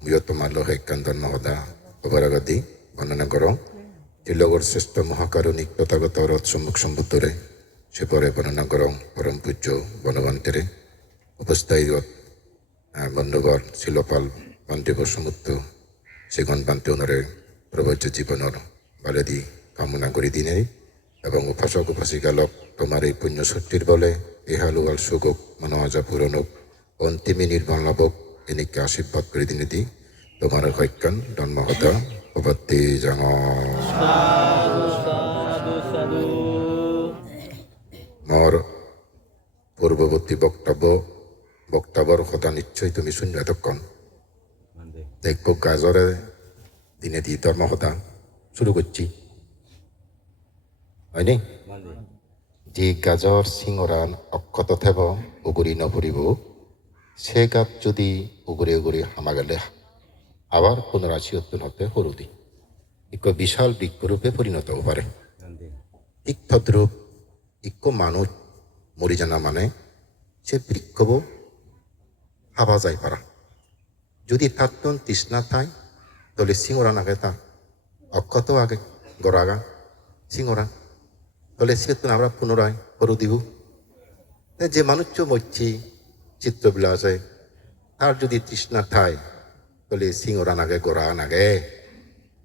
বৃহত্তমাল্য হেকান্তন মহদা অবরাগতি বর্ণনা করো তিলগর শ্রেষ্ঠ মহাকারণিক তথাগত রথ সম্মুখ সম্বুদ্ধরে সে পরে বর্ণনা করো পরম পূজ্য বনবন্তেরে উপস্থায়ী বন্ধুগর শিলপাল বান্তিব সমুদ্র সেগন বান্তি ওনারে প্রবচ্য জীবনের বালেদি কামনা করি দিনে এবং উপাসক উপাসিকালক তোমার এই পুণ্য শক্তির বলে ইহালুয়াল সুগক মনোয়াজা পূরণক অন্তিমে নির্মল লাভক এনেকে আশীর্বাদ করে দিনে দি তোমার হৈকান জন্মহতা উপত্তি জাঙ মোৰ পূৰ্বৱৰ্তী বক্তব্য বক্তব্যৰ সদা নিশ্চয় তুমি শূন্য এতক্ষণ দেখব গাজরে দিনে দি ধর্মহতা শুরু করছি। হয়নি? যে গাজর সিংহরান অক্ষত থেব উগুরি নপরিব সে গাত যদি উগুরে উগুরে হামা গেলে, আবার পুনরাশি উত্তন হতে হরুদি। এক বিশাল বৃক্ষরূপে পরিণত হতে পারে। ঠিক তদ্রূপ ইক্য মানুষ মরি জানা মানে সে বৃক্ষব হাবা যায় পারা। যদি তার তন তৃষ্ণা থাই তাহলে সিংহরা নাগে তার অক্ষত আগে গড়াগা সিংহরা তাহলে সে তো আমরা পুনরায় করু দিব তা যে মানুষ মরছি চিত্রবিলাসে তার যদি তৃষ্ণা থাই তাহলে সিংহরা নাগে গড়া নাগে।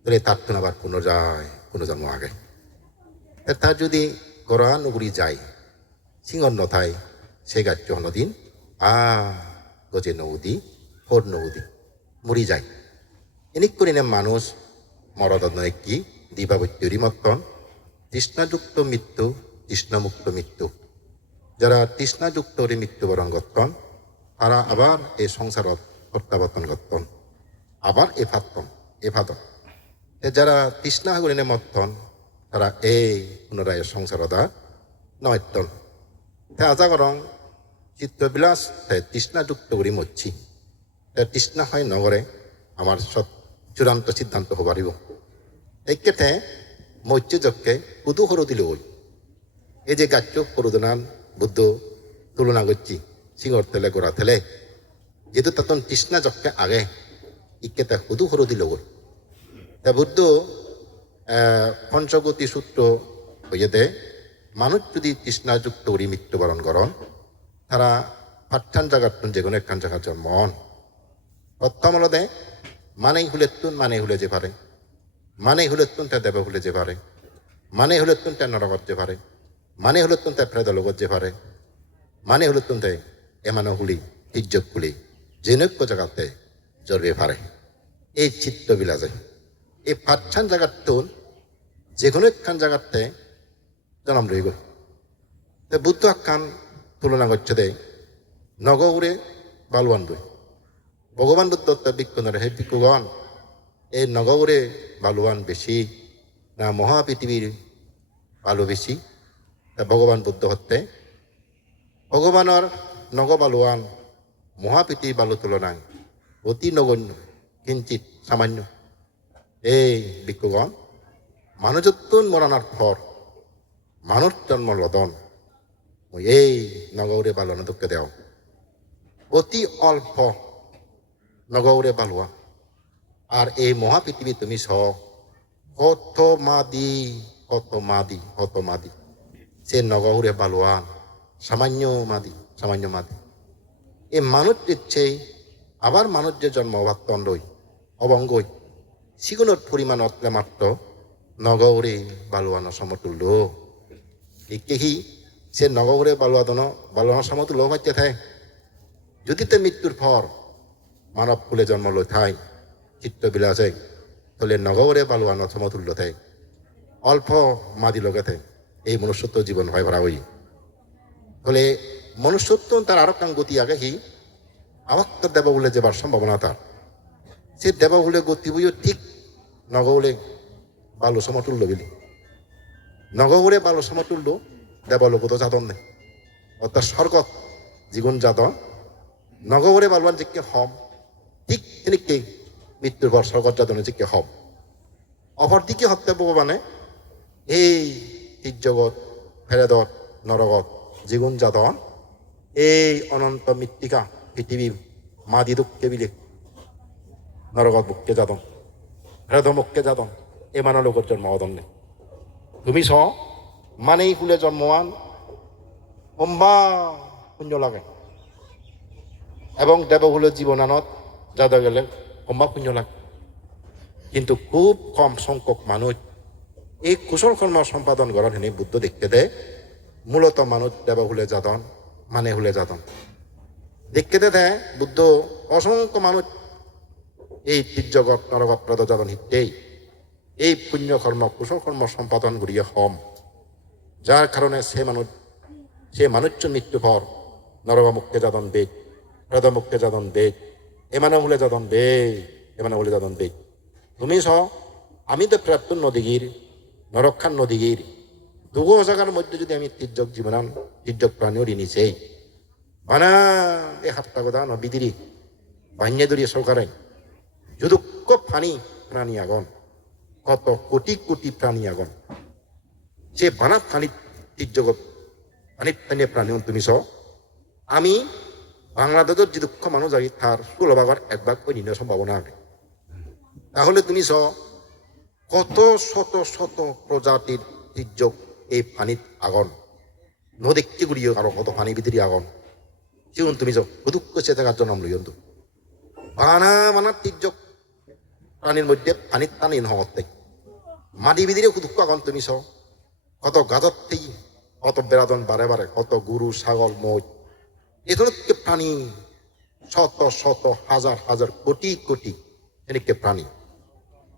তাহলে তার তো আবার পুনর্যায়, পুনর্জন্ম আগে। তা তার যদি গড়া নগরী যায় সিংহর নথায় সে গাছ নদীন আ, গজে নৌদি, ফোর নৌদি, মরি যায়। এনিক করিনে মানুষ মরদন একটি দিবাবত্যরি মতন তৃষ্ণাযুক্ত মৃত্যু, তৃষ্ণামুক্ত মৃত্যু। যারা তৃষ্ণাযুক্ত মৃত্যুবরণ গত্তন তারা আবার এই সংসারত প্রত্যাবর্তন গত্তন আবার এ ফাত্তন এ ফাদন যারা তৃষ্ণা করিনে মতন তারা এই পুনরায় সংসারদা নয়তন। তে আজা করং, চিত্তবিলাস, তে তৃষ্ণাযুক্ত করি মরছি। তে তৃষ্ণা হয় নগরে, আমার সৎ চূড়ান্ত সিদ্ধান্ত হবারিব একেতে মৈত্যযজ্ঞে কুদু হরু দিল ওই এই যে গাছ হরুদনান বুদ্ধ তুলনা করছি। তেলে যেহেতু তখন তৃষ্ণা যজ্ঞে আগে, ইকেতে হুদু হরু দিল ওই তা বুদ্ধ পঞ্চগতি সূত্র হইয়েতে মানুষ যদি তৃষ্ণাযুক্ত করি মৃত্যুবরণ করন তারা পাঠান জায়গার যে কোনো একখান জায়গার জন্ম হন। প্রথম হলদে মানেই হুলেতুন মানে হুলে যে পারে মানে হুলেতুন তা দেব হুলে যে পারে মানে হুলেতুন তা নরগত যে পারে মানে হুলেতুন তা ফ্রেদলগত যে পারে মানে হুলেতুন তে এমানো হুলি তির্যক হুলি জেনৈক্য জায়গাতে জরবে পারে এই চিত্ত বিলাজে। এই পাঠান জায়গার তুন যে কোনো একখান জায়গাতে জনম রয়ে গই তে বুদ্ধ আখ্যান তুলনা করছে দে, নগৌরে বালওয়ান বই ভগবান বুদ্ধ বিক্ষণের হে ভিক্ষুগণ, এই নগরে বালুয়ান বেশি না মহাপৃথিবীর বালু বেশি? তা ভগবান বুদ্ধ হতে, ভগবানের নগ বালুয়ান মহাপৃথিবীর বালু তুলনায় অতি নগণ্য কিঞ্চিত সামান্য। এই ভিক্ষুগণ মানুষত্বন মরণার পর মানুষ জন্ম লদন এই নগরে বালন দুঃখ দেও। অতি অল্প নগরে বালুয়া আর এই মহাপৃথিবী তুমি স কত মাদি কত মাদি কত মাদি সে নগরে বালুয়ান সামান্য মাদি সামান্য মাদি এই মানুষ দিচ্ছে আবার যে জন্ম অবাত্তণ্ডই অবঙ্গই। সিগুণর পরিমাণ অত্লে মাত্র নগরে বালুয়ান সমতুল্য। একেহি সে নগরে বালুয়াদন, বালুয়ান সমতুল্য পাইতে থাকে। যদি তে মৃত্যুর পর মানৱ কুলে জন্ম লৈ ঠাই চিত্তবিলাসে তাহলে নগরে বালুয়ান সমতুল্য থাকে অল্প মাদি লগতে এই মনুষ্যত্ব জীবন হয় ভরা হই। হলে মনুষ্যত্ব তার আরও কাং গতি আগে হি আবাক্ত দেব বলে যাবার সম্ভাবনা তার। সে দেব বলে গতি বইও ঠিক নগরে বালু সমতুল্য বিলি। নগরে বালু সমতুল্য দেবলোকত যাদন নেই অর্থাৎ স্বর্গত জীবন যাদন নগরে বালবান জিকে হম। ঠিক তেনেকেই মৃত্যুর পর স্বর্গত যাদনে জিকে হম। অপরদিকে হত্যা ভগবানে এই তীর্জগত ফেরেদত নরগত জীবন যাদন এই অনন্ত মৃত্তিকা পৃথিবী মাদি দুঃখে বিলে নরকত মুখকে যাদন হৃদ মুখকে যাদন, এ মানৰ লোকৰ জন্ম অদন্নে তুমি চ মানেই ফুলে জন্মৱান সম্বা শূন্য লাগে। এবং দেবহুলের জীবনানত যাদা গেলে সম্ভব শূন্য লাগে। কিন্তু খুব কম সংখ্যক মানুষ এই কুশল কর্ম সম্পাদন করার হেনে বুদ্ধ দেখতে দেয়। মূলত মানুষ দেবহুলে যাদন মানে হুলে যাদন দেখতে দেয়, বুদ্ধ অসংখ্য মানুষ এই তীর্যগত নরগপ্রদ যাদন হিতেই এই পুণ্য কর্ম কুশল কর্ম সম্পাদন করিয়ে হম। যার কারণে সে মানুষ, সে মানুষ্য মৃত্যু পর নরগমুখকে যাদন বেগ হৃদমুখকে যাদন বেগ এমানে হলে যাদন বেগ এমানে হলে যাদন বেগ তুমি স আমি তো প্রাপ্ত নদীগির নরক্ষান নদীগির দুগো জায়গার মধ্যে যদি আমি তির্যক জীবনান তির্যক প্রাণীও ঋণিছে বানা এ হাতটা গোদা নবিদিরি বাহিনী দরিয়ে সরকারে যদুক্ষ ফানি প্রাণী আগন কত কোটি কোটি প্রাণী আগন সে বানা ফানি তির্যগত ফানি ফানি প্রাণী তুমি স আমি বাংলাদেশের যে দুঃখ মানুষ আছি তার ষোলো ভাগের এক ভাগ ওই নির্ণয় সম্ভাবনা আছে তাহলে তুমি স কত শত শত প্রজাতির তির্যক এই পানিত আগন। নদীকে গুড়িয়ে আরও কত পানি ভিতরে আগন? যেমন তুমি যাও দুঃখ সে থাকার জন্য লইয়ন্তু বানা বানা তির্যক প্রাণীর মধ্যে পানির টানি নহতে মাটি ভিতরে দুঃখ আগন তুমি স কত গাজত থেকে কত বেড়াদন বারে বারে কত গরু ছাগল মই এ ধরনের প্রাণী শত শত হাজার হাজার কোটি কোটি এনেকে প্রাণী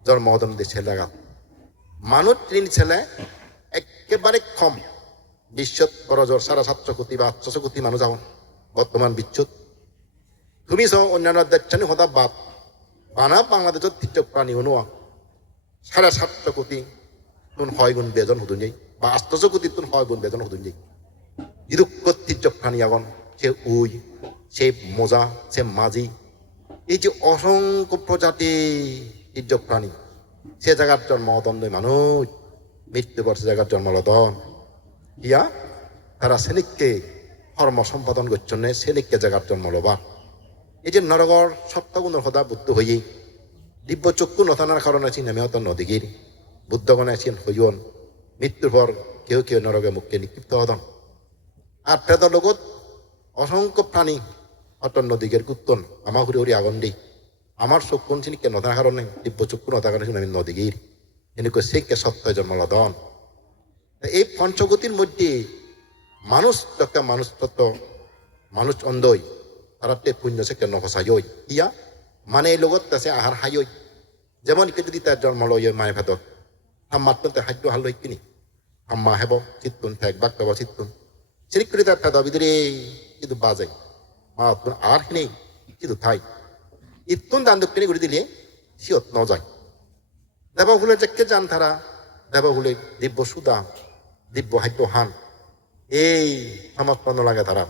জন্ম হদম দিয়ে ছেলে গা মানুষ ছেলে একেবারে কম। বিশ্বত বড়জোর সাড়ে সাতশো কোটি বা আটশো কোটি মানুষ এখন বর্তমান বিশ্বত তুমি সহ অন্যান্য দেখছেন হতা বাপ। বানা বাংলাদেশত তৃতীয় প্রাণী অনুয়া। সাড়ে সাতশো কোটি তুন হয় গুণ বেজন হুদুন যাই, বা আটশো কোটি তুন হয় গুণ বেজন হুদুন যাই। যিটো ঐতিহ্য প্রাণী আগন, সে উই, সে মোজা, সে মাঝি। এই যে অসংখ্য প্রজাতি ঐতিহ্য প্রাণী, সে জায়গার জন্ম মানুষ। মৃত্যু বর্ষে জায়গার জন্ম লদন ইয়া, তারা সেনিককে কর্ম সম্পাদন করছেন সেনিককে জায়গার জন্ম লবা এই যে নরগর সপ্তগুণের সদা বুদ্ধ হইয়ে দিব্য চক্ষু নথানার কারণে আছি নেমে হতন নদীগির বুদ্ধগণে আছেন হইয়ন মৃত্যুর পর কেউ কেউ নরকে মুখকে নিক্ষিপ্ত হতন। আর প্রেতার লগত অসংখ্য প্রাণী অটন নদীগের কুত্তন আমার হুড়ে হুড়ি আগুন দিই আমার চক্ষুন চিনি কে নথার কারণে দিব্য চক্ষু নথার কারণে আমি নদীগির এনেকৈ কে সত্য জন্মলদন এই পঞ্চগতির মধ্যে মানুষ তত্ত্ব মানুষ তত্ত্ব, মানুষ অন্ধই তারাতে পুণ্য সে কেন ফসাই ইয়া মানে এই লগত আছে আহার হাই যেমন ইকে যদি তার জন্ম লয়, মায়ে ভেদত হাম্মাত তে হাদ্য হাল লই কিনি। হাম্মা হেব, চিত্তুন ঠেক, বাক পাব চিত্তুন। চিরিক করে তার ভেদ বিদরে কিন্তু বাজে। মা আর নেই কিন্তু থাই ইত্তুন দান দক্ষিণে করে দিলে সিয়ত ন যায় দেবহুলে যেকে যান তারা। দেবহুলে দিব্য সুদা, দিব্য হাদ্য হান এই সমর্পণ লাগে তারা।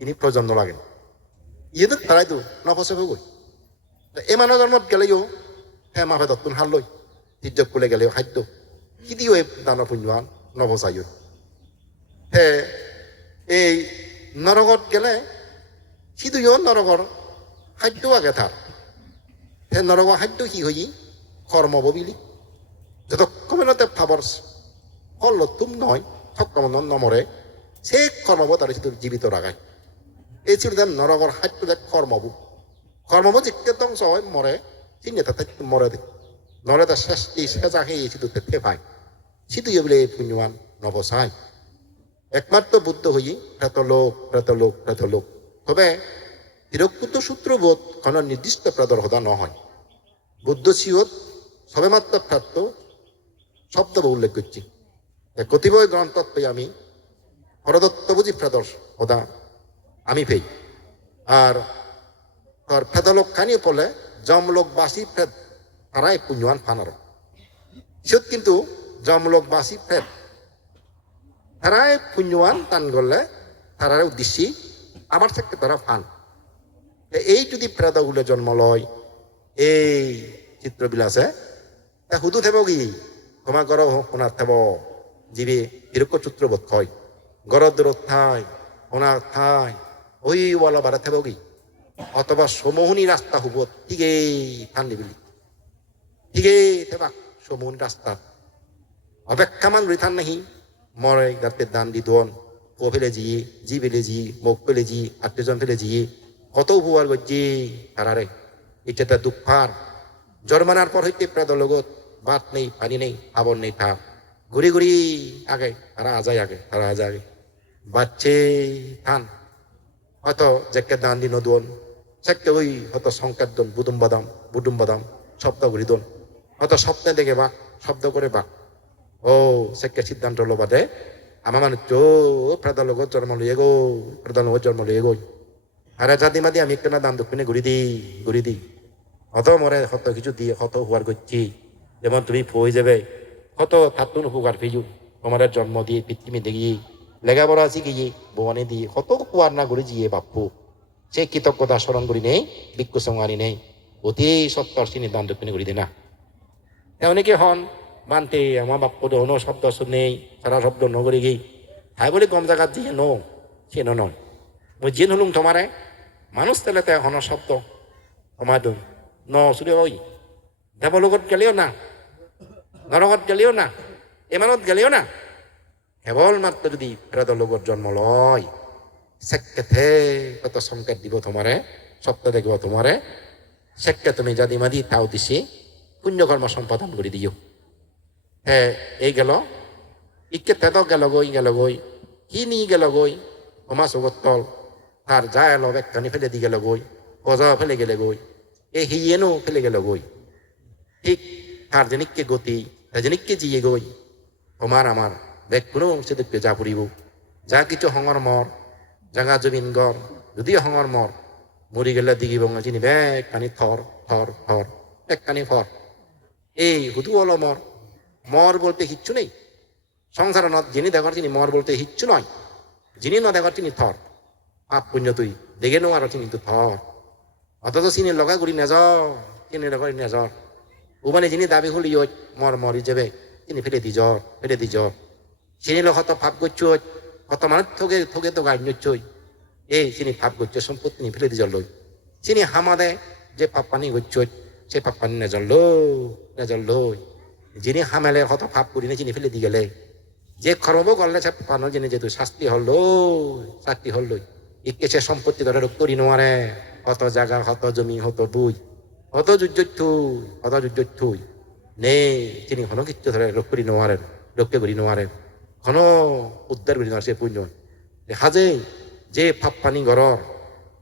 ইনি প্রজন্ম লাগে। ইয়েদের তারাই তো নফসে গই এই মানুহ জন্মত গেলেও হে মাফে দত্তুন হাল লই তির্যক কুলে গেলেও খাদ্য কি দিও এই দানৰ পুণ্যৱান নভচাই হে, এই নৰকত গেলে সি সিদুও নৰকৰ খাদ্য আগে থাৰ। হে নৰকৰ খাদ্য কি হই কর্ম ববিলি যতক্ষণতে ভাবর ফল তুম নয় সক্রমণ নমরে। সে কর্মব তার জীবিত রাখায় এই ছিল দেন নরগর হাইট দেখ কর্মবু। কর্মব যে ধ্বংস হয়, মরে। চিনে তাতে মরে দে। নরে তার শেষ এই সেজা খেয়ে সিধু তে পায় সিধু বলে পুণ্যবান নবসায় একমাত্র বুদ্ধ হই প্রেত লোক প্রেত লোক প্রেত লোক। তবে তিরকুত সূত্রবোধ কোনো নির্দিষ্ট প্রাদর হদা নহয় বুদ্ধ সিওত সবেমাত্র প্রাপ্ত শব্দ উল্লেখ করছি। কতিপয় গ্রন্থত আমি হরদত্ত বুঝি প্রেদর হদা আমি পেই আর তার ফেদলোক খানিয়ে পড়লে জমলোকবাসী ফেদ তারাই পুণ্যবান ফানার। সিয়ত কিন্তু জমলোকবাসী ফেদ তারাই পুণ্যবান টান করলে তারার উদ্দেশ্যে আমার থেকে তারা ফান। এই যদি প্রেদগুলো জন্ম লয়, এই চিত্রবিলাসে তা হুদু থেব কি? তোমার গর শোনার থেব। যিবি হিরক্য চিত্রবোধ হয়। গরর দূরত ঠাই শোনার ঠাই। ওই ওয়ালা থেব কি? অথবা সমোহনী রাস্তা হব ঠিকেই থান্দি বিলি। ঠিকেই থেবাক সমোহনী রাস্তা। অপেক্ষামান রিথান নাহি। মরে গাতে দান দি দন। ও ফেলে জি জি ফেলে জি মোক ফেলে জি আত্মীয়জন ফেলে জি কত উপহার করছি তারারে এটা দুঃখার জন্মানার পর হইতে প্রাদর লগত ভাত নেই, পানি নেই আবর নেই, থাক। ঘুরি ঘুরি আগে তারা আজায় আগে তারা আজা আগে। বাচ্চে থান হয়তো যেকে দান দিন দোন সেকে ওই হয়তো সংকেত দন, বুদুম বাদাম বুডুম বাদাম, শব্দ ঘুরি দন। হয়তো স্বপ্নে দেখে বাক শব্দ করে বাক ও সেকে সিদ্ধান্ত হলো বাদে আমার মানুষ চো প্রাদর লগত জন্ম লইয়ে গো প্রাদর লগত জন্ম লইয়ে গো। আরে জাদি মাদি আমি একটা দান দক্ষিণে ঘুরি দিই ঘুরি দিই হত মরে হত কিছু দিয়ে, হত হুয়ার করছি যেমন তুমি ফই যাবে হত থাতুন হুগার ফিজু তোমার জন্ম দিয়ে পৃথিবী দেখি লেখাপড়া শিখিয়ে বনে দিয়ে হত কুয়ার না করে জিয়ে বাপু। সে কৃতজ্ঞতা স্মরণ করি নেই বিক্ষু সঙ্গানি নেই। অতি সত্তর চিনি দান দক্ষিণে করি দিনা অনেকে হন, মানতে আমার বাপ্য হনো শব্দ শুনেই সারা শব্দ নগরি গেই হাই বলে কম জায়গা দিয়ে নো, সে নয়। মই জিন হলুম তোমারে, মানুষ তেলেতে হন শব্দ। তোমার ন সুরে ওই দেৱলোকত গেলেও না নৰকত গেলেও না, ইমানত গেলেও না। কেৱল মাত্ৰ যদি প্ৰেতৰ লগত জন্ম লয় চেকেথে কত সংকেত দিব তোমারে সত্য দেখব তোমারে সেকে তুমি যদি মাদি তাও দিছি পুণ্যকর্ম সম্পাদন করে দিও। হ্যাঁ এই গেল, ইকে তেদ গেল গই গেল গই কি নি গেল গই সমাজ তল তার যা এলো ব্যাখ্যানি ফেলে দি গেল গই গজা ফেলে গেলে গই এ হিয়েনো ফেলে গেল গই ঠিক তার জেনিককে গতি তোমার আমার, দেখ কোনো অংশে দেখবে যা পড়িব যা কিছু হঙর মর, জাগা জমিন গর যদিও হঙর মর, মরি গেলে দিগি বঙ্গ চিনি বেগ কানি থর থর থর এক কানি ফর। এই হুদু হলো মর। মর বলতে কিচ্ছু নেই। সংসার ন যিনি দেখার চিনি মর বলতে কিচ্ছু নয়। যিনি ন দেখার চিনি থর। পাপ পুণ্য তুই, দেখে নো আর চিনি তো থর। অথচ চিনি লগা করি নেজর চিনি লগা নেজর। উবানে যিনি দাবি হলি মর, মরি যাবে। তিনি ফেলে দি জ্বর, ফেলে দি জ্বর। চিনি লোক হত ভাব করছ কত মানুষ থগে থগে তো গাড়ি নচ্ছই এই চিনি ভাব করছ সম্পত্তি নি ফেলে দি জল লই। চিনি হামাদে যে পাপ পানি করছ সে পাপ পানি নেজল লো নেজল লই। যিনি হামেলে হত ভাব করি না চিনি ফেলে দি গেলে। যে কর্ম করলে সে পানো যিনি যেহেতু শাস্তি হল শাস্তি হল ইকে সে সম্পত্তি ধরে রোগ করি নোয়ারে, হত জায়গা হত জমি, হত বুই হত যুদ্ধ থুই হত যুদ্ধ থুই নে তিনি হন কিচ্ছু ধরে রোগ করি নোয়ারেন রোগকে করি নোয়ারেন হন উদ্ধার করি নোয়ার সে দেখা যে যে ফাপ পানি ঘরর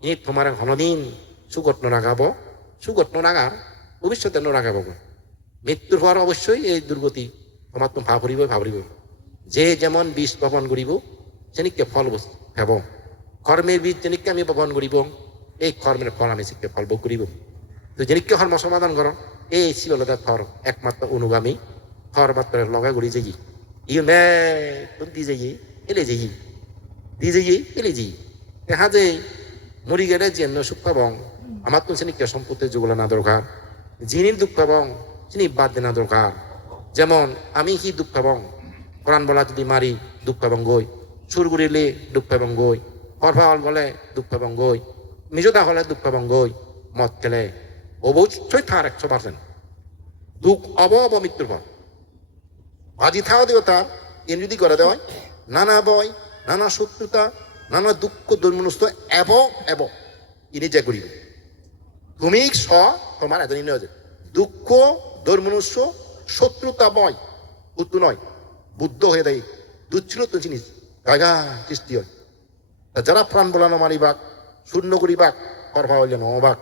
ই তোমার হনদিন সুগত নাগাব সুগত নাগা ভবিষ্যতে নাগাব মৃত্যুর হওয়ার অবশ্যই এই দুর্গতি তোমার তো ভাবরিব ভাবরিব যে যেমন বীজ বপন করিব সেনিককে ফল হেব কর্মের বীজ যেনিককে আমি বপন করিব এই কর্মের ফল আমি শিখতে ফল ভোগ করিব তো কর্ম সমাধান কর এই শিলতা থর একমাত্র অনুগামী থর মাত্র লগা করি যাই ই নে তুমি দি যাই এলে যাই দি যাই এলে যাই দেখা যে মরি গেলে যেন সুখ পাবং। আমার তো সে সেনিককে সম্পত্তির যুগলে না দরকার যিনি দুঃখ পাবং তিনি বাদ দেনা দরকার যেমন আমি কি দুঃখ পাবং কোরআন বলা যদি মারি দুঃখ পাবং গই সুর গুড়িলে দুঃখ পাবং গই হরফাওয়াল বলে দুঃখ পাবং গই মিজোদা হলে দুঃখ পাবং গই মদ খেলে অবশ্যই থার একশো পার্সেন্ট দুঃখ অব অব মৃত্যুর পর। আজি থাও দেবতা এন যদি করে দেওয়ায় নানা বয় নানা শত্রুতা, নানা দুঃখ দুর্মনস্ত এব এব। ইনি যে করিবে। তুমি স তোমার এত নির্ণয় আছে দুঃখ দুর্মনুষ্য শত্রুতা বয় উত্তু নয়। বুদ্ধ হয়ে দেয় দুচ্ছিল তো জিনিস গাগা সৃষ্টি হয়। যারা প্রাণ বলানো মারিবাক শূন্য করিবাক করবা হইলে নহবাক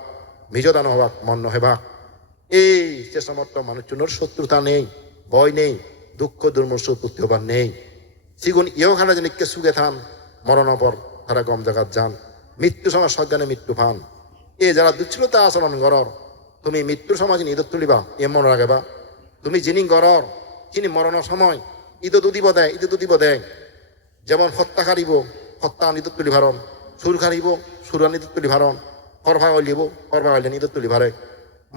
নিজদা নহবাক মন নহেবাক এই সে সমর্থ মানুষজনের শত্রুতা নেই, ভয় নেই, দুঃখ দুর্মর্ষ প্রত্যহবার নেই। সিগুন ইহখানা জনিককে সুগে থান মরণ পর তারা গম জাগাত যান। মৃত্যু সময় সজ্ঞানে মৃত্যু পান। এ যারা দুচ্ছিলতা আচরণ গরর তুমি মৃত্যুর সময় যিনি ঈদত তুলিবা, এ মনে রাখবা তুমি যিনি গরর যিনি মরণের সময় ঈদ দুদিব দেয় ঈদ দুদিব দেয়। যেমন হত্যা কারিব হত্যা ঈদত তুলি ভারণ সুর কারিব সুরান ঈদত তুলি ভারণ করভা হলিব করভা হইলে ঈদত তুলি ভারে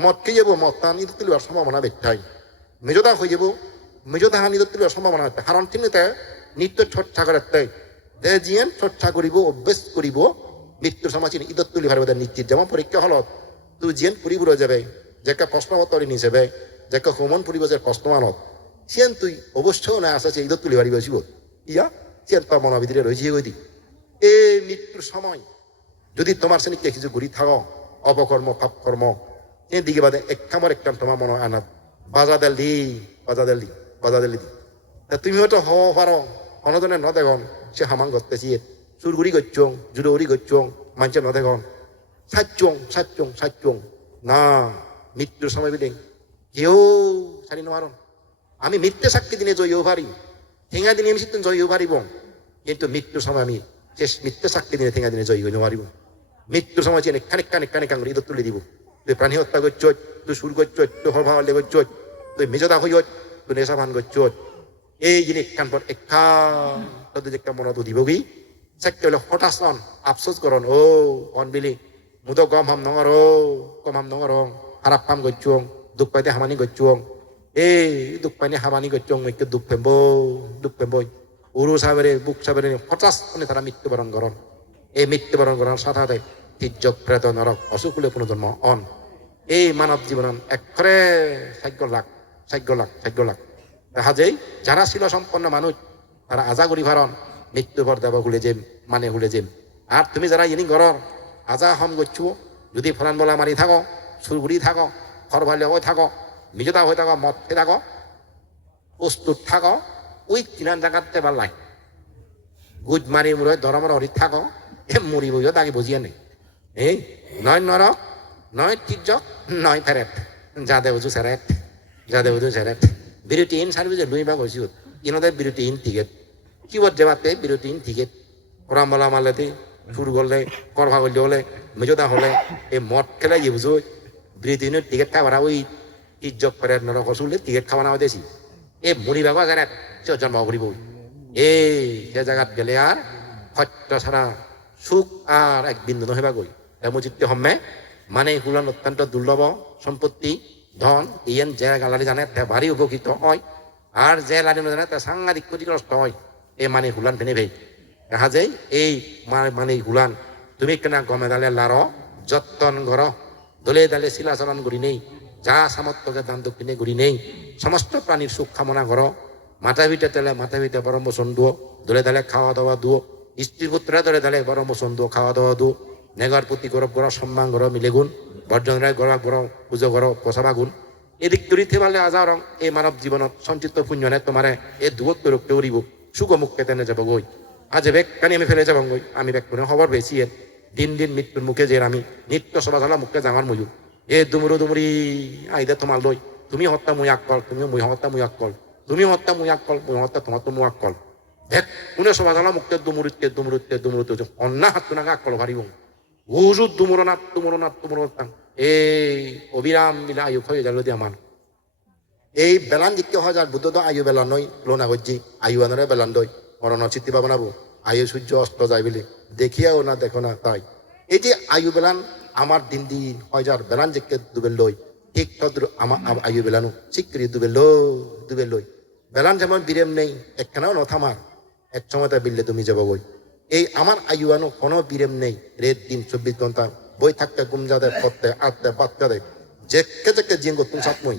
মদ খেয়ে যাব, মদ তান ঈদত তুলিবার সম্ভাবনা দেখতাই মেজদা হয়ে যাব, মেজদা হান ঈদত তুলিবার সম্ভাবনা দেখতে কারণ তিনিতে নিত্য চর্চা করে দেয় দে জিয়েন চর্চা করিব, অভ্যেস করিব মৃত্যুর সময় চিনি ইদত তুলি ভারবে নিশ্চিত। যেমন পরীক্ষা হলত তুই জিয়েন পুরি বুড়ো যাবে, যাকে প্রশ্নপত্র নি যাবে, যাকে হোমন যে প্রশ্নমানত। সিয়েন তুই অবশ্যই না আসা ইদত তুলি ভারি বসিব। ইয়া, সিয়েন তোর মনের ভিতরে রয়েছে গই দি এই মৃত্যুর সময় যদি তোমার শ্রেণি কে কিছু ঘুরি থাকো অপকর্ম পাপকর্ম এই দিকে বাদে এক খামার একটা তোমার মনে আনাত। বাজা দেল বাজা দেল বাজা দেল দি। তা তুমি হয়তো হব পারো অনজনে ন দেখন সে হামাং করতেছি চুরগুড়ি করছং জুড়ি করছং মানুষের ন দেখন সাচ্চং সাচ্চং সাচ্চং না মৃত্যুর সময় বিলে কেউ সারি নোয়ারন আমি মিথ্যে সাক্ষী দিনে জয়ও পারি ঠেঙা দিনে আমি সিদ্ধ জয়ও পারিব কিন্তু মৃত্যুর সময় আমি শেষ মিথ্যে সাক্ষী দিনে ঠেঙা দিনে জয় হইতে পারিব মৃত্যুর সময় চেনে খানিক খানিক খানিক কাঙ্গুরি ইদত তুলে দিব। তুই প্রাণী হত্যা করছ তুই সুর করছ তুই হরভাওয়ালে করছ তুই মেজদা হইয় তুই নেশা ভান করছ এই জিনিস খান পর এখান তোদের যে কেমন তো দিবগি চাকরি হলে হঠাৎ অন আফসোস করন, ও অন বিলি, মুদ গম হাম নঙর, ও কম হাম নঙর হারাপ কাম করছুং দুঃখ পাইতে হামানি করছুং এই, দুঃখ পাইনি হামানি করছুং মইকে দুঃখ পেম্ব, দুঃখ পেম্বই উরু সাবেরে বুক সাবেরে হঠাৎ তারা মৃত্যুবরণ করন। এই মৃত্যুবরণ করার সাথে তির্যক প্রেত নরক অসুকুলে পুনর্জন্ম অন। এই মানব জীবন একরে সাগ্য লাখ সাগ্য লাখ সাগ্য লাখ যায় যারা ছিল সম্পন্ন মানুষ, তারা আজা করি ভারণ মৃত্যুবর দেব হুলে যেম মানে হুলে যেম আর তুমি যারা ইনি গরর, আজা হম গচ্ছু যদি ফলান বলা মারি থাকো সুরগুড়ি থাকো, খর ভালে হয়ে থাকো নিজতা হয়ে থাকো খেয়ে থাকো প্রস্তুত থাকো ওই কিনান জায়গাতে ভালো লাগে গুজ মারি মুড়ে দরমর হরি থাকো এ মুড়ি বুঝো তাকে বুঝিয়ে নেই এই, নয় নরক নয় তির্যক নয় ফেরেট যা দে বুঝু সেরেট যা দে বুঝু সেরেট বিরতি ইন সার্ভিসে দুই ভাগ হয়েছি ইনদের বিরতি ইন টিকেট। কি বলছে মাতে বিরতি ইন টিকেট? ওরাম বলা মারলেতে সুর করলে করভা করলে হলে, মেজদা হলে, এই মদ খেলে ইয়ে বুঝো বিরতি ইনের টিকেট খাবার ওই তির্যক ফেরেট নরক হসুলে টিকেট খাওয়া না দেশি এ সেরেট সে জন্ম করিব এই সে জায়গাত গেলে আর সত্য ছাড়া সুখ আর এক বিন্দু নহেবা গই এমজিত্য হম্মে মানে হুলান অত্যন্ত দুর্লভ সম্পত্তি, ধন ইয়েন যে গালারি জানে তে ভারী উপকৃত হয়। আর যে লারি জানে তে সাংঘাতিক ক্ষতিগ্রস্ত হয়। এই মানে হুলান ফেনে ভেই। দেখা যায় এই মানে হুলান, তুমি কেনা গমে দালে লার যত্ন ঘর দলে দালে শিলাচরণ করি নেই, যা সামর্থ্যকে দান দক্ষিণে করি নেই। সমস্ত প্রাণীর সুখ কামনা করো মাথা ভিটে তেলে মাথা ভিটে বরম বসন দুও দলে দালে খাওয়া দাওয়া দুও স্ত্রী পুত্রা দলে দালে বরম বসন দুও খাওয়া দাওয়া দুও নেগর প্রতি গরব গর সম্মান গর মিলে গুণ বর্জন রায় গরব গর পুজো গর পচাবা গুণ এদিক দূরিতে পারলে আজারং এই মানৱ জীৱনত সঞ্চিত পুণ্যনে তোমাৰে এই দূৰত ৰক্ত উৰিব সুগমুখকে তেনে যাব গৈ আজ বেগ কানি আমি ফেলে যাব গৈ আমি বেগ কোনে খবৰ বেছি দিন দিন মৃত্যুৰ মুখে যে আমি, নিত্য সভা চলা মুখে ডাঙৰ ময়ো এ দুমুৰু দুমুৰি আইদে তোমাল লৈ তুমি হত্যা মুই আক্কল তুমি মুই হত্যা মুই আক্কল তুমি হত্যা মুই আক্কল মুই হত্যা তোমার তো মুই আক্কল দেখ কোনে সভা চলা মুখে দুমুরিতে দুমুরিতে দুমুরিতে অন্না হাত নাগা আক্কল ভারিব উজুত দুমুরনাথ দুমুরনাথ দুমুরনাথ এই অবিরাম মিলা আয়ু হয়ে গেল দিয়ে আমার এই বেলান জিকে হয় যার বুদ্ধ আয়ু বেলান নয় লোনা গজ্জি আয়ু আনরে বেলান দই মরণ চিত্তি পাবো নাবো আয়ু সূর্য অস্ত যায় বলে দেখিয়াও না দেখো না তাই এই যে আয়ু বেলান আমার দিন দিন হয় যার বেলান জিকে দুবেল লই ঠিক তদ্র আমার আম- আয়ু বেলানো চিকরি দুবেল লই দুবেল লই বেলান যেমন বিরেম নেই একখানাও নথামার এক সময় তা বিললে, তুমি যাব বই এই আমার আয়ু আনো কোনো বিরেম নেই। রেত দিন চব্বিশ ঘণ্টা বই থাকতে গুম যাদের পড়তে, আটতে বাচ্চা দেয়। যেকে যেকে জিন করতুম সাত মই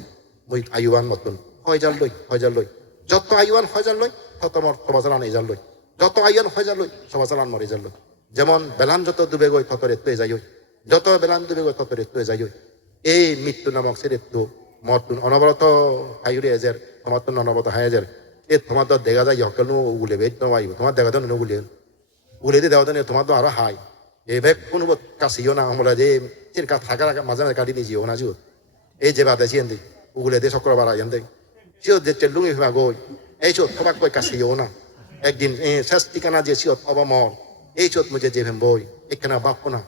মই আয়ুবান মতন হয় যার লই, হয় লই। যত আয়ুবান হয় যার লই, তত মর সবাচালান এই যার লই। যত আয়ুবান হয় যার লই সবাচালান মরে যার লই। যেমন বেলান যত ডুবে গই, তত রেত্তু যাই যত বেলান ডুবে গই, তত রেত্তু যাই এই মৃত্যু নামক সে রেত্তু মরতুন অনবরত আয়ুরে এজের তোমার এ তোমার তো দেখা যায় ইহকেল নো উগুলে বেদ তোমার তোমার দেখা তো নুগুলে উলেদি দেওয়া দেন তোমার তো আরও হাই। এভাবে কোনো কাছিও না, আমরা যে চির কা থাকা মাঝে মাঝে কাটি নিয়েছি না জিও। এই যে বাদে চিয়েন দি উগুলে দে শুক্রবার আইন দে সিও যে চেলুঙি ফিমা গই এই চোত থবাক কই কাছিও না। একদিন, এ শেষ ঠিকানা যে সিও অবমর এই চোত মুঝে যে ভেম বই একখানা বাপ না।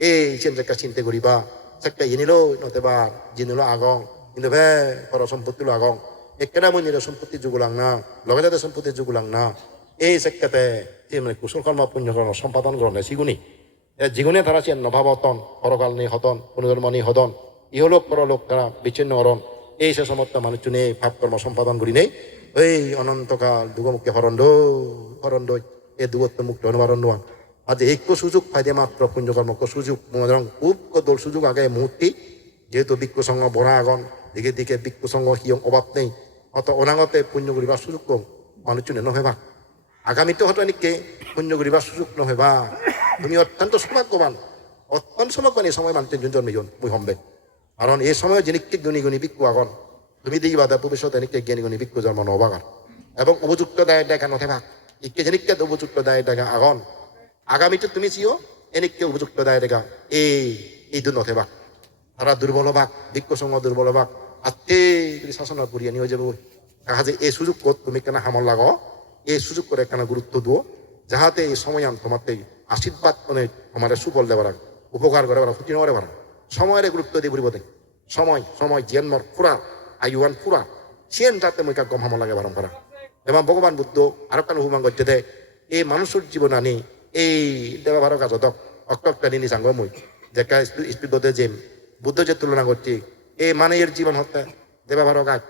এই চিন্তা চিন্তা করিবা সেটা ইনিলো নতে বা জিনিলো আগং, কিন্তু ভে পর সম্পত্তি লো আগং। একখানা মই নির সম্পত্তি যুগুলাং না লগে যাতে সম্পত্তি যুগুলাং না। এই সেক্কাতে যে মানে কুশল কর্ম পুণ্য কর্ম সম্পাদন গ্রহণে সিগুনি যিগুনে তারা সে নভাবতন পরকাল নেই হতন পুনর্জন্ম নেই হদন ইহলোক পরলোক তারা বিচ্ছিন্ন অরণ এই সে সমস্ত মানুষ নেই ভাব কর্ম সম্পাদন করি নেই। এই অনন্তকাল দুগমুখে হরণ হরণ দই এই দুগত্ব মুক্ত অনুবারণ নোয়ান আজ এক সুযোগ ফাইদে মাত্র পুণ্যকর্মক সুযোগ মনোরং খুব কদল সুযোগ আগে মুহূর্তে যেহেতু সংঘ বড়া আগন দিকে দিকে ভিক্ষু সংঘ হিয়ং অভাব নেই। অত অনাগতে পুণ্য করিবার সুযোগ কম, মানুষজনে নহবা। আগামীতে হয়তো এনেকে পুণ্য করিবার সুযোগ নহবা। তুমি অত্যন্ত সৌভাগ্যবান অত্যন্ত সৌভাগ্যবান এই সময় মানুষের যোন জন্মজন মুই হম্বে কারণ এই সময় যেনিকে গুণী গুণী ভিক্ষু আগন, তুমি দিবা দা ভবিষ্যৎ এনেকে জ্ঞানী গুণী ভিক্ষু জন্ম নবাগান এবং উপযুক্ত দায় দেখা নথেবা ইকে যেনিকে উপযুক্ত দায় দেখা আগন, আগামীতে তুমি চিও এনেকে উপযুক্ত দায় দেখা এই এই দু নথেবা। তারা দুর্বল ভাগ ভিক্ষু সঙ্গ দুর্বল ভাগ আত্মে শাসন করিয়া নিয়ে যাব। কাজে এই সুযোগ কর তুমি কেন হামল লাগো? এই সুযোগ করে কেন গুরুত্ব দিও যাহাতে এই সময় আন তোমাতে আশীর্বাদ মানে আমাদের সুফল দেবার উপকার করে পারা ক্ষতি পারা সময়ের গুরুত্ব দিয়ে দেয় সময় সময় জন্মর ফুরা আয়ুয়ান ফুরা সিয়েন যাতে মই গম হামল লাগে বারম করা এবং ভগবান বুদ্ধ আরও কেন হুমান করছে দে, এই মানুষের জীবন আনি, এই দেবা ভারত কাজ দক অক্টা নিনি দেখা স্পিড বলতে যে বুদ্ধ যে তুলনা করছি দেবা ভারত গাছ।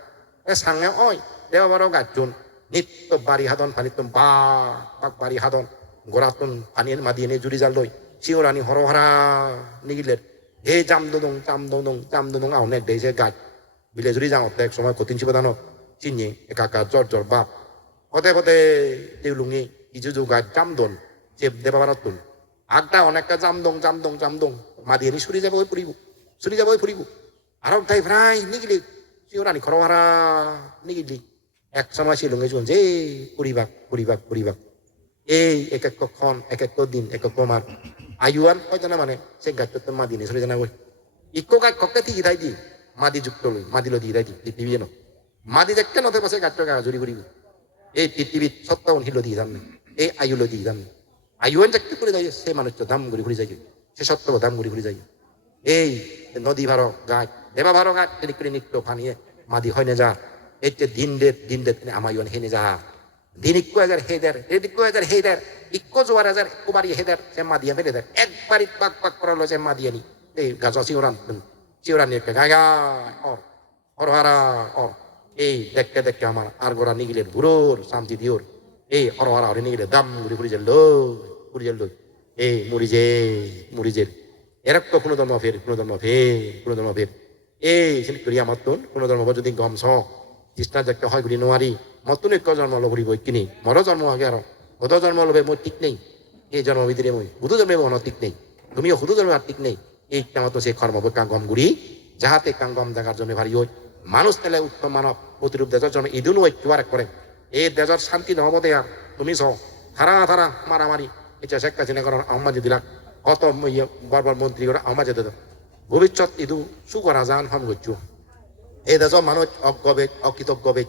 এ সাঙ্গে ওই, দেবা ভারত গাছ জুন। নিত্য বাড়ি হাদন পানিতম বা, বাক বাড়ি হাদন। গোড়াতন পানির মাদি এনে জুড়ি জাল লই। শিওরানি হরহরা নিগিলের। হে জাম দং জাম দং জাম দং আউনে দেশে গাছ। বিলে জুড়ি যাওঁতে এক সময় কঠিন শিবদানত চিনি একা একা জ্বর জ্বর বাপ। পদে পদে দেউলুঙি ইজু জু গাছ, জাম দন যে দেবা ভারত তুন। আগটা অনেকটা জাম দং জাম দং জাম দং মাদি এনে সুরি যাব ফুরিব, সুরি যাব ওই ফুরিব আর তাই প্রায় নিগিলি শিওরানি খরহারা নিগিলি এক সময় শিলংয়ে চলছে যে পরিবাক পরিবাক পরিবাক এই এক এক ক্ষণ এক এক দিন এক এক মার আয়ুয়ান হয়তো না মানে সে গাছটা মা দিনে চলে জানা বই ইকো গাছ ককে থেকে দাই দি মাদি যুক্ত লই মাদি লো দি দাই দি পৃথিবী ন মাদি দেখতে নথে পাশে গাছটা গা জুড়ি ঘুরিব এই পৃথিবীত সত্তা হিলো দি যাম এই আয়ুলো দি যাম আয়ুয়ান দেখতে করে যাই সে মানুষটা দাম ঘুরি ঘুরি যাই সে সত্য দাম ঘুরি ঘুরি যাই এই নদী ভার গাছ দেবা ভার গাছ তিনি করে নিত্য ফানিয়ে মাদি হয় না যা যে দিন দে দিন দে আমার ইয়ন হেনে যা দিন ইক্কো হাজার হেদার রেড ইক্কো হাজার হেদার ইক্কো জোয়ার হাজার হেদার সে মা দিয়ে ফেলে দেয় একবারই পাক পাক করালো মা দিয়ে নি এই গাছ শিওরান শিওরান নিয়ে গায় অর অর হারা অর এই দেখতে দেখতে আমার আর গোড়া নিগিলের বুড়োর শান্তি দিওর এই অর হারা হরে নিগিলে দাম ঘুরি ঘুরি যেল ঘুরি যেল এই মুড়ি যে মুড়ি যে এরক তো কোনো ধর্ম ফের কোনো ধর্ম ফের কোনো ধর্ম ফের এই সিন করি আমার তোন কোনো ধর্ম যদি গম ছ কৃষ্ণা দেখতে হয় ঘুরি নোৱাৰি। মতুন এক জন্ম লব ঘুরিব কিনি মর জন্ম আগে আর কত জন্ম লবে মই ঠিক নেই। এই জন্ম ভিতরে মই বুধু জন্মে মনৰ ঠিক নেই। তুমিও সুধু জন্মে আর ঠিক নেই। এই কামতো সে কর্ম কাং গম ঘুরি যাহাতে কাং গম জাগার জন্য ভারি হয় মানুষ তেলে উত্তম মানব প্রতিরূপ দেজর জন্ম ইদুনো ঐক্যবার করে এই দেজর শান্তি নহব দে আর তুমি চ ধারা ধারা মারামারি এটা শেখ হাসিনা করার আহ্মাজি দিলাক, কত বারবার মন্ত্রী করে আহ্মাজে দিল ভবিষ্যৎ ইদু যান হম গচ্ছু। এই দেশৰ মানুহ অজ্ঞবেগ অকৃতজ্ঞবেগ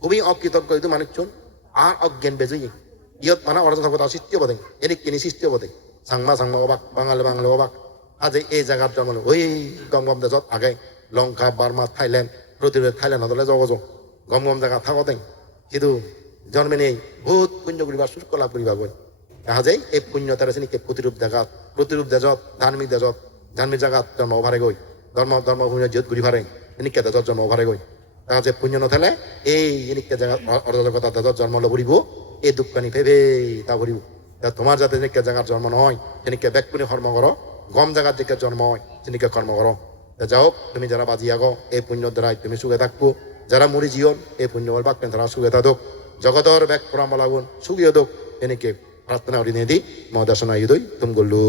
খুবই অকৃতজ্ঞ এইটো মানুহজন আর অজ্ঞান বেজুই। ইয়ত মানে অর্ধকতা সৃষ্টি হব দেয় এনে কিনি সৃষ্টি হব দেয় চাংমা চাংমা অবাক, বাঙালি বাঙালি অবাক। আজি এই জায়গাত জন্ম ওই গম গম দেশত আগে লংকা বার্মা থাইল্যান্ড প্রতিরোধ থাইল্যান্ড যাব যাওঁ গম জায়গা থাকো দেয় কিন্তু জন্মে নেই বহুত পুণ্য করিবা শুষ্ক লাভ করিবা বই যায় এই পুণ্য তারা প্রতিরূপ জাগাত প্রতিরূপ দেশত ধার্মিক দেশত ধার্মিক জাগাত জন্ম ভারে গৈ ধর্ম ধর্ম পুণ্য যত ঘুরি ভারে এনেকে দেশত জন্ম ভারে গৈ দেখা যায় পুণ্য নথালে, এই এনেকে জায়গা অর্ধজগতা দেশত জন্ম লব ফুৰিব এই দুঃখানি ফেভে তা ফুৰিব তা তোমাৰ যাতে এনেকে জাগাত জন্ম নহয় তেনেকে বেগ পুনি কৰ্ম কৰ, গম জাগাত যেকে জন্ম হয়, তেনেকে কৰ্ম কৰ। তা যাওক, তুমি যারা বাজি আগো, এই পুণ্যর দ্বারাই তুমি সুখে থাকব। যারা মরি জীবন এই পুণ্যবল বাক্যেন তারা সুখে থাকুক জগতর ব্যাগ পরাম লাগুন সুখী হোক এনেকে প্রার্থনা করি নিয়ে দিই মহাদাসনা ইদই তুম গল্লু